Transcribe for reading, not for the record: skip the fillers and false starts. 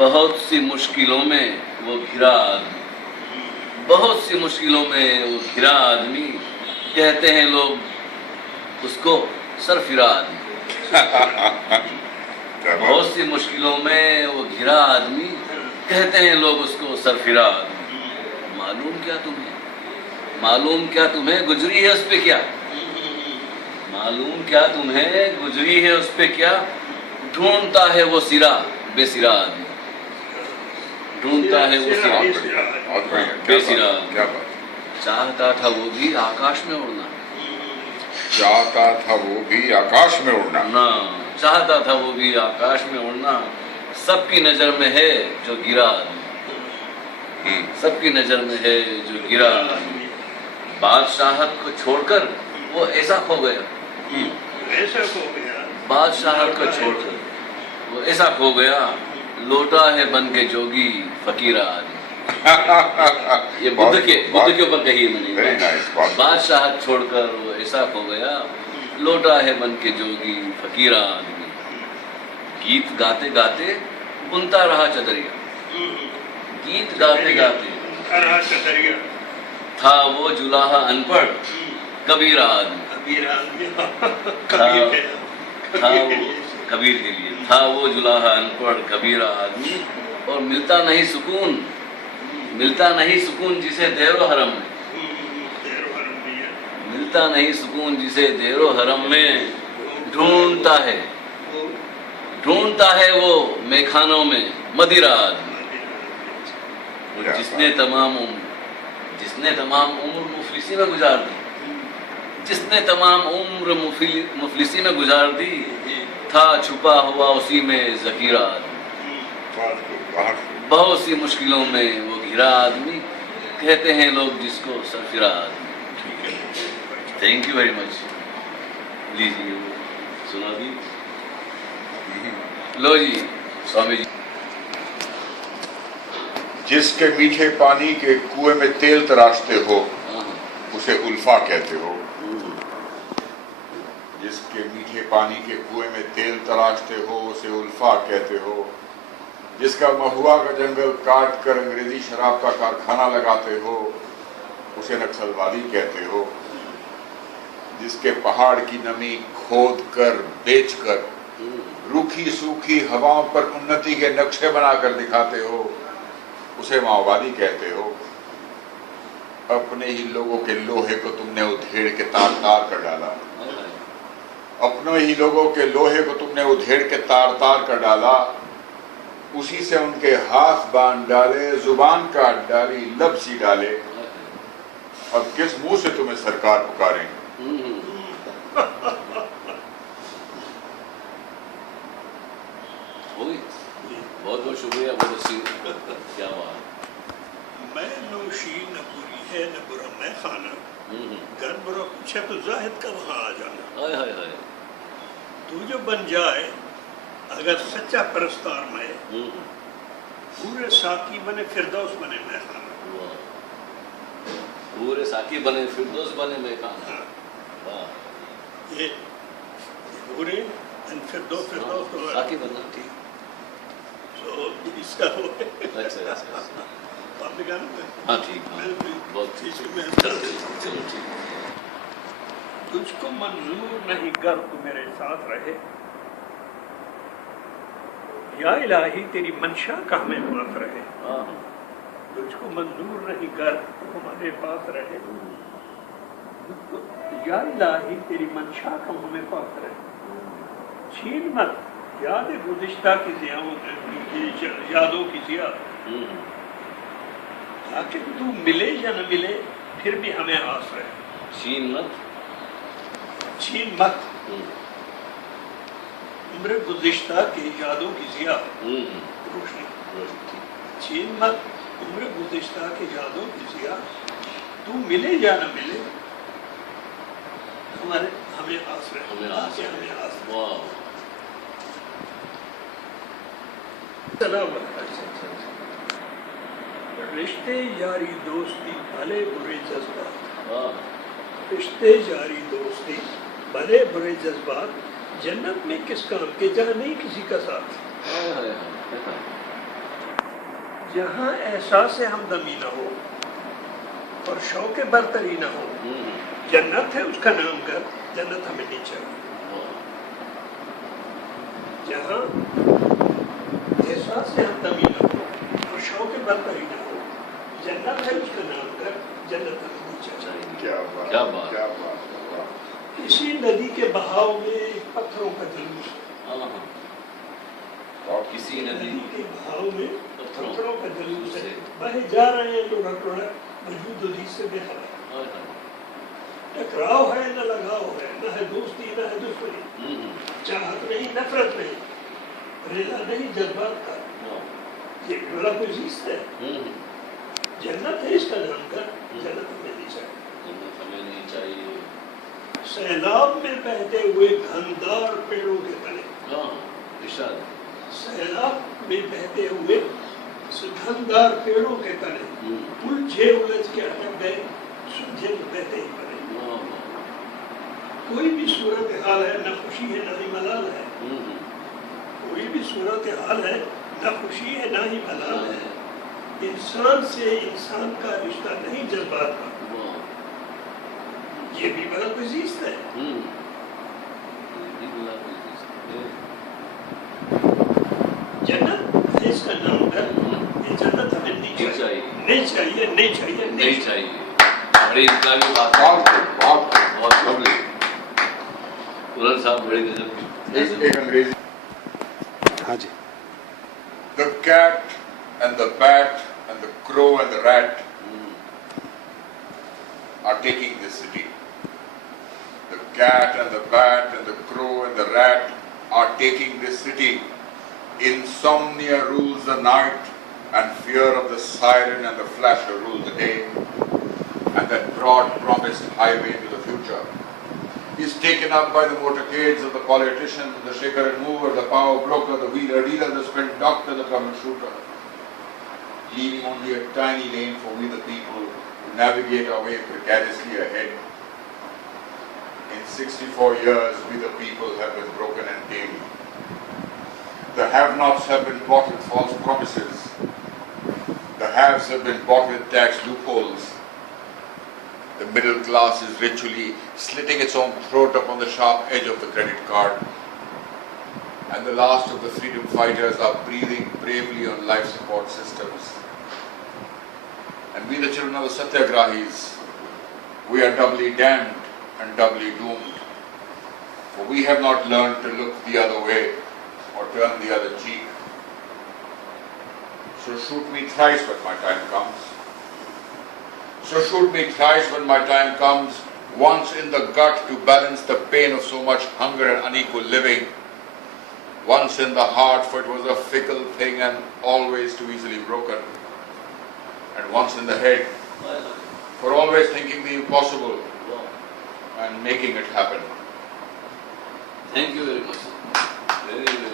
بہت سی مشکلوں میں وہ گھرا آدمی، بہت سی مشکلوں میں وہ گھرا آدمی، کہتے ہیں لوگ اس کو سرفراز آدمی۔ بہت سی مشکلوں میں وہ گھرا آدمی، کہتے ہیں لوگ اس کو سرفراز آدمی۔ معلوم کیا تمہیں، معلوم کیا تمہیں گزری ہے اس پہ کیا، معلوم کیا تمہیں گزری ہے اس پہ کیا، ڈھونڈتا ہے وہ سرا بے سرا آدمی، ڈھونڈتا ہے وہ سرا بے سرا آدمی۔ چاہتا تھا وہ بھی آکاش میں اڑنا، چاہتا تھا وہ بھی آکاش میں اڑنا، چاہتا تھا وہ بھی آکاش میں اڑنا، سب کی نظر میں ہے جو گرا آدمی، سب کی نظر میں ہے جو گرا آدمی۔ بادشاہت کو چھوڑ کر وہ ایسا کھو گیا، بادشاہت کو چھوڑ کر وہ ایسا کھو گیا، لوٹا ہے بن کے جوگی فقیرہ آدمی۔ یہ بدھ کے اوپر کہی ہے میں نے، بادشاہت چھوڑ کر وہ ایسا کھو گیا، لوٹا ہے بن کے جوگی فقیرہ آدمی۔ گیت گاتے گاتے بنتا رہا چدریا، گیت گاتے گاتے تھا وہ جلاہا ان پڑھ کبیرہ آدمی، کبیر کے لیے تھا وہ جلاہا ان پڑھ کبیرہ آدمی۔ اور ملتا نہیں سکون، ملتا نہیں سکون جسے دیر و حرم میں، ملتا نہیں سکون جسے دیر و حرم میں، ڈھونڈتا ہے وہ میخانوں میں مدیرہ آدمی۔ جس نے تمام عمر مفلسی میں گزار دی، جس نے تمام عمر مفلسی میں گزار دی، تھا چھپا ہوا اسی میں ذخیرہ آدمی۔ بہت سی مشکلوں میں وہ گھرا آدمی، کہتے ہیں لوگ جس کو سرفراز آدمی۔ Thank you very much. لیجیے سنا دی، لو جی سوامی جی۔ جس کے میٹھے پانی کے کنویں میں تیل تراشتے ہو اسے الفا کہتے ہو، جس کے میٹھے پانی کے کنویں میں تیل تراشتے ہو اسے الفا کہتے ہو، جس کا مہوا کا جنگل کاٹ کر انگریزی شراب کا کارخانہ لگاتے ہو اسے نکسل وادی کہتے ہو، جس کے پہاڑ کی نمی کھود کر بیچ کر روکھی سوکھی ہواؤں پر انتی کے نقشے بنا کر دکھاتے ہو اسے ماؤوادی کہتے ہو۔ اپنے ہی لوگوں کے لوہے کو تم نے ادھیڑ کے تار تار کر ڈالا، اپنے ہی لوگوں کے لوہے کو تم نے ادھیڑ کے تار تار کر ڈالا، اسی سے ان کے ہاتھ باندھ ڈالے، زبان کاٹ ڈالی، لب سی ڈالے، اب کس منہ سے تمہیں سرکار پکاریں؟ بہت بہت شکریہ، بہت سی کیا بات۔ میں نوشی نہ پوری ہے نہ برا میں خانہ، گر برا پوچھے تو زاہد کا وہاں آ جانا۔ ہائے ہائے ہائے، تو جو بن جائے اگر سچا پرستار میں، پورے ساقی بنے فردوس بنے میں خانہ، پورے ساقی بنے فردوس بنے میں خانہ۔ یہ پورے فردوس ساقی بننا ٹھیک، اس کا وہ ہاں ٹھیک، بہت چلو ٹھیک۔ تجھ کو منظور نہیں گر تو میرے ساتھ رہے، یا الہی تیری منشا کا ہمیں پاس رہے، تجھ کو منظور نہیں گر تو ہمارے پاس رہے، یا الہی تیری منشا کا ہمیں پاس رہے، چھین مت یاد گزشتہ کی یادوں کی ضیاء، تاکہ تو ملے یا نہ ملے پھر بھی ہمیں آس رہے، چھین مت عمر گزشتہ کی یادوں کی ضیاء روشنی، چھین مت عمر گزشتہ کی یادوں کی ضیاء، تو ملے یا نہ ملے ہمیں آس رہے، ہمیں آس رہے۔ رشتے یاری دوستی بھلے برے جذبات، رشتے یاری دوستی بھلے برے جذبات، جنت میں کس کام کے جہاں نہیں کسی کا ساتھ، جہاں احساس ہمدمی نہ ہو اور شوق برتری نہ ہو، جنت ہے اس کا نام گھر، جنت ہمیں نہیں چاہیے۔ جہاں احساس ہمدمی نہ ہو اور شوق برتری نہ ہو، جنت ہے اس کا نام گھر، جنت ہمیں نہیں چاہیے۔ کیا بات، کیا بات، کیا بات۔ اسی ندی کے بہاؤ میں پتھروں کا جلوس ہے، اور کسی ندی ندی کے بہاؤ میں پتھروں پتھروں کا جلوس ہے، بہے جا رہے ہیں ٹوڑا ٹوڑا وجود و جیت سے بے خبر۔ ٹکراؤ ہے نہ لگاؤ ہے، نہ ہے دوستی نہ ہے دشمنی، چاہت نہیں نفرت نہیں، رضا نہیں جذبات کا، یہ بھی بڑا کوئی چیز ہے۔ جنت ہے اس کا نام گھر، جنت ہمیں نہیں چاہیے۔ جنت ہمیں نہیں چاہیے۔ سیلاب میں بہتے ہوئے گھندار پیڑوں کے تلے، ارشاد، سیلاب میں بہتے ہوئے گھندار پیڑوں کے تلے، الجھے الجھ کے اٹک گئے، سلجھے تو بہتے ہی پڑے۔ کوئی بھی صورتحال ہے، نہ خوشی ہے نہ ہی ملال ہے، کوئی بھی صورتحال ہے، نہ خوشی ہے نہ ہی ملال ہے، انسان سے انسان کا رشتہ نہیں جذبات کا، یہ بھی بڑا عزیز ہے۔ جنت ہے اس کا نام گھر، یہ جنت ہمیں نہیں چاہیے، نہیں چاہیے، نہیں چاہیے، نہیں چاہیے۔ بڑی انقلابی بات، بہت بہت لوبلی۔ قرآن صاحب بڑے گجب کی ایک انگریزی، ہاں جی، the cat and the bat and the crow and the rat are taking this city. The cat and the bat and the crow and the rat are taking this city. Insomnia rules the night and fear of the siren and the flasher rule the day, and that broad promised highway to the future is taken up by the motorcades of the politicians, the shaker and mover, the power broker, the wheeler dealer, the spent doctor, the government shooter, leaving only a tiny lane for we the people to navigate our way precariously ahead. In 64 years, we the people have been broken and tamed. The have-nots have been bought with false promises. The haves have been bought with tax loopholes. The middle class is ritually slitting its own throat upon the sharp edge of the credit card. And the last of the freedom fighters are breathing bravely on life support systems. And we the children of the Satyagrahis, we are doubly damned and doubly doomed. For we have not learned to look the other way or turn the other cheek. So shoot me thrice when my time comes. So shoot me thrice when my time comes, once in the gut to balance the pain of so much hunger and unequal living, once in the heart, for it was a fickle thing and always too easily broken, and once in the head, for always thinking the impossible and making it happen. Thank you very much. Very, very